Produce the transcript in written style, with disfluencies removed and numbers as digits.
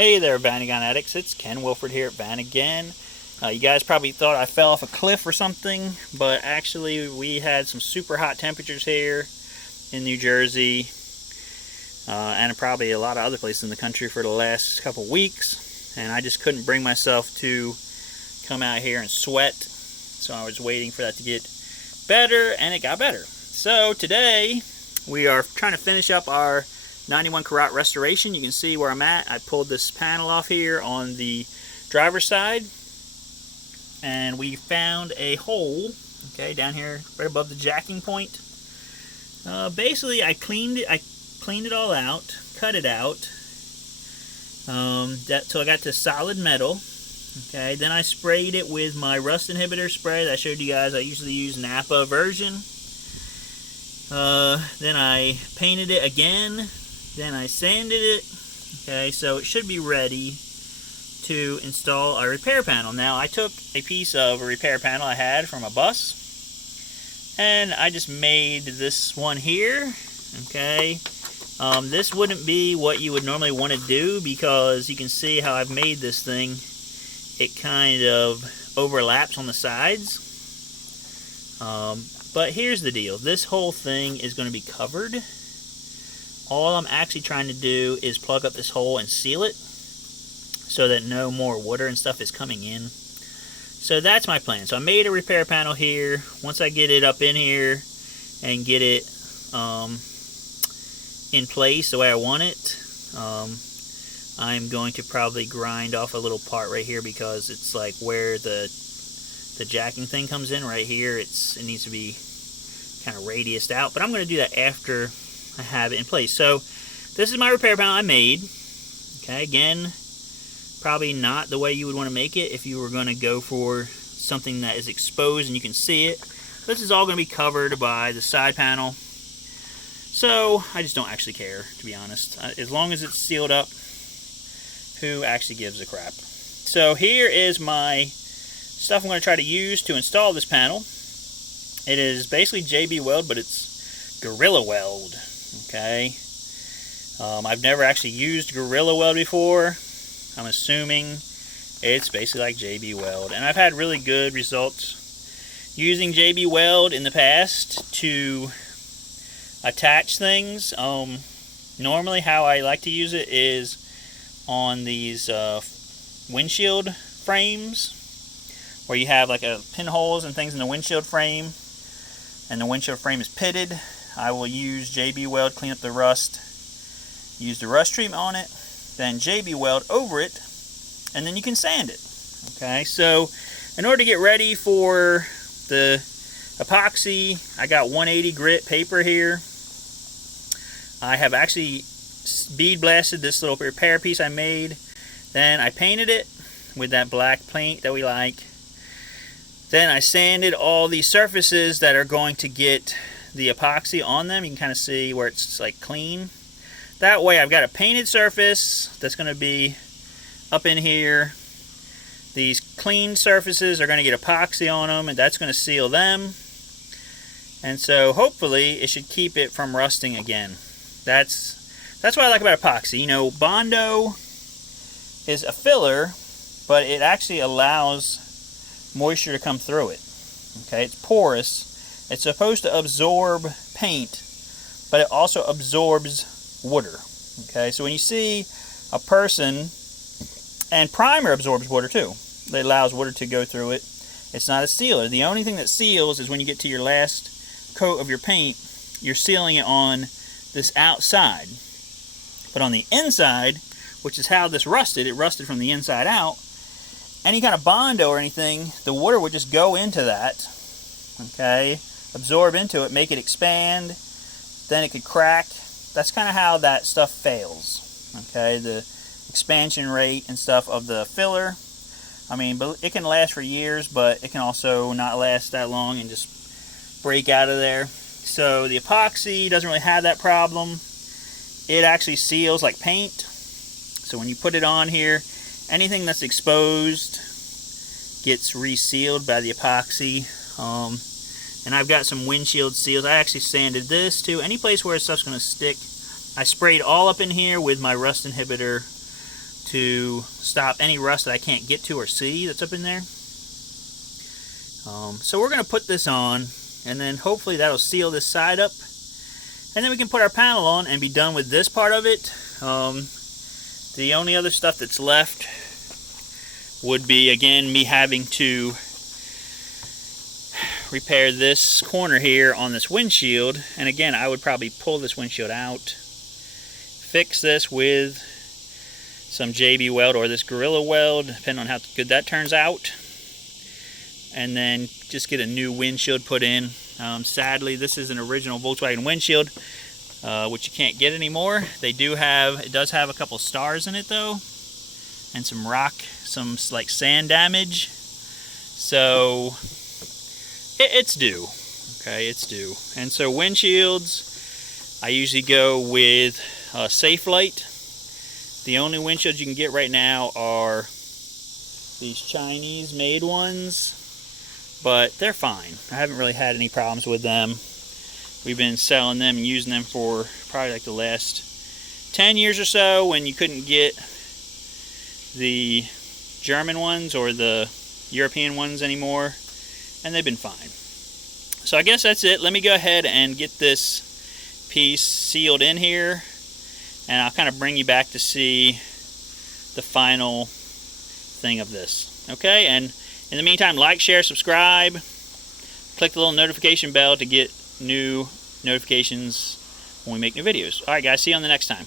Hey there, Vanagon addicts. It's Ken Wilford here at Vanagon. You guys probably thought I fell off a cliff or something, but actually we had some super hot temperatures here in New Jersey and probably a lot of other places in the country for the last couple weeks, and I just couldn't bring myself to come out here and sweat, so I was waiting for that to get better, and it got better. So today we are trying to finish up our 91 Carat restoration. You can see where I'm at. I pulled this panel off here on the driver's side, and we found a hole, okay, down here right above the jacking point. Basically, I cleaned it all out, cut it out, till I got to solid metal. Okay, then I sprayed it with my rust inhibitor spray that I showed you guys. I usually use Napa version. Then I painted it again. Then I sanded it. Okay, so it should be ready to install a repair panel. Now, I took a piece of a repair panel I had from a bus, and I just made this one here. Okay, this wouldn't be what you would normally want to do, because you can see how I've made this thing. It kind of overlaps on the sides. But here's the deal. This whole thing is going to be covered. All I'm actually trying to do is plug up this hole and seal it so that no more water and stuff is coming in. So that's my plan. So I made a repair panel here. Once I get it up in here and get it in place the way I want it, I'm going to probably grind off a little part right here, because it's like where the jacking thing comes in right here. It needs to be kind of radiused out, but I'm going to do that after I have it in place. So this is my repair panel I made. Okay, again, probably not the way you would want to make it if you were going to go for something that is exposed and you can see it. This is all going to be covered by the side panel, so I just don't actually care, to be honest. As long as it's sealed up, who actually gives a crap? So here is my stuff I'm going to try to use to install this panel. It is basically JB Weld, but it's Gorilla Weld. Okay, I've never actually used Gorilla Weld before. I'm assuming it's basically like JB Weld, and I've had really good results using JB Weld in the past to attach things. Normally how I like to use it is on these windshield frames, where you have like pinholes and things in the windshield frame, and the windshield frame is pitted. I will use JB Weld, clean up the rust, use the rust treatment on it, then JB Weld over it, and then you can sand it. Okay, so in order to get ready for the epoxy, I got 180 grit paper here. I have actually bead blasted this little repair piece I made. Then I painted it with that black paint that we like. Then I sanded all these surfaces that are going to get the epoxy on them. You can kind of see where it's like clean. That way I've got a painted surface that's going to be up in here. These clean surfaces are going to get epoxy on them, and that's going to seal them. And so hopefully it should keep it from rusting again. That's what I like about epoxy. You know, Bondo is a filler, but it actually allows moisture to come through it. Okay, it's porous. It's supposed to absorb paint, but it also absorbs water. Okay, so when you see a person, and primer absorbs water too. It allows water to go through it. It's not a sealer. The only thing that seals is when you get to your last coat of your paint, you're sealing it on this outside. But on the inside, which is how this rusted, it rusted from the inside out, any kind of Bondo or anything, the water would just go into that, okay, absorb into it, make it expand, then it could crack. That's kind of how that stuff fails, okay, the expansion rate and stuff of the filler. I mean, but it can last for years, but it can also not last that long and just break out of there. So the epoxy doesn't really have that problem. It actually seals like paint. So when you put it on here, anything that's exposed gets resealed by the epoxy. And I've got some windshield seals. I actually sanded this too. Any place where stuff's going to stick, I sprayed all up in here with my rust inhibitor to stop any rust that I can't get to or see that's up in there. So we're going to put this on, and then hopefully that'll seal this side up, and then we can put our panel on and be done with this part of it. The only other stuff that's left would be, again, me having to repair this corner here on this windshield. And again, I would probably pull this windshield out, fix this with some JB weld or this Gorilla weld, depending on how good that turns out, and then just get a new windshield put in. Sadly, this is an original Volkswagen windshield, which you can't get anymore. It does have a couple stars in it though, and some rock, some like sand damage. So it's due. Okay, it's due. And so windshields, I usually go with Safelite. The only windshields you can get right now are these Chinese made ones, but they're fine. I haven't really had any problems with them. We've been selling them and using them for probably like the last 10 years or so, when you couldn't get the German ones or the European ones anymore, and they've been fine. So I guess that's it. Let me go ahead and get this piece sealed in here, and I'll kind of bring you back to see the final thing of this. Okay, and in the meantime, like, share, subscribe, click the little notification bell to get new notifications when we make new videos. Alright guys, see you on the next time.